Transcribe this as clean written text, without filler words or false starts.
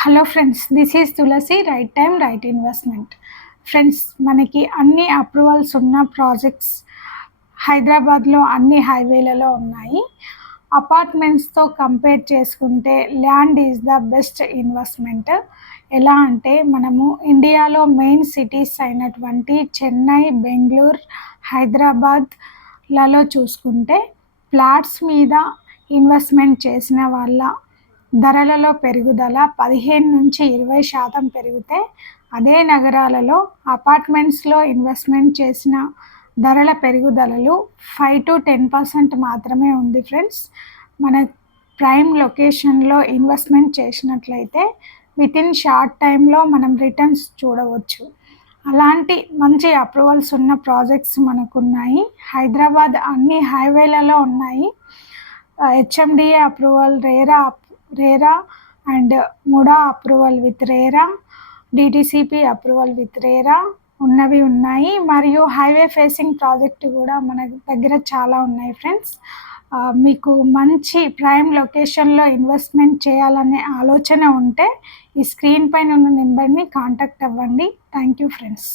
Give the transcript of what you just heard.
Hello friends, this is Tulasi. Right time right investment. Friends, మనకి అన్ని approvals ఉన్న projects హైదరాబాద్లో అన్ని హైవేలలో ఉన్నాయి. అపార్ట్మెంట్స్తో కంపేర్ చేసుకుంటే land is the best investment. ఎలా అంటే, మనము ఇండియాలో మెయిన్ సిటీస్ అయినటువంటి చెన్నై, బెంగళూరు, హైదరాబాద్లలో చూసుకుంటే ఫ్లాట్స్ మీద ఇన్వెస్ట్మెంట్ చేసిన వాళ్ళ ధరలలో పెరుగుదల 15-20% పెరిగితే, అదే నగరాలలో అపార్ట్మెంట్స్లో ఇన్వెస్ట్మెంట్ చేసిన ధరల పెరుగుదలలు 5-10% మాత్రమే ఉంది. ఫ్రెండ్స్, మన ప్రైమ్ లొకేషన్లో ఇన్వెస్ట్మెంట్ చేసినట్లయితే వితిన్ షార్ట్ టైంలో మనం రిటర్న్స్ చూడవచ్చు. అలాంటి మంచి అప్రూవల్స్ ఉన్న ప్రాజెక్ట్స్ మనకున్నాయి. హైదరాబాద్ అన్ని హైవేలలో ఉన్నాయి. HMDA approval, RERA and MUDA approval with RERA, DTCP approval with RERA ఉన్నవి ఉన్నాయి. మరియు హైవే ఫేసింగ్ ప్రాజెక్ట్ కూడా మన దగ్గర చాలా ఉన్నాయి. ఫ్రెండ్స్, మీకు మంచి ప్రైమ్ లొకేషన్లో ఇన్వెస్ట్మెంట్ చేయాలనే ఆలోచన ఉంటే ఈ స్క్రీన్ పైన ఉన్న నెంబర్ని కాంటాక్ట్ అవ్వండి. Thank you friends.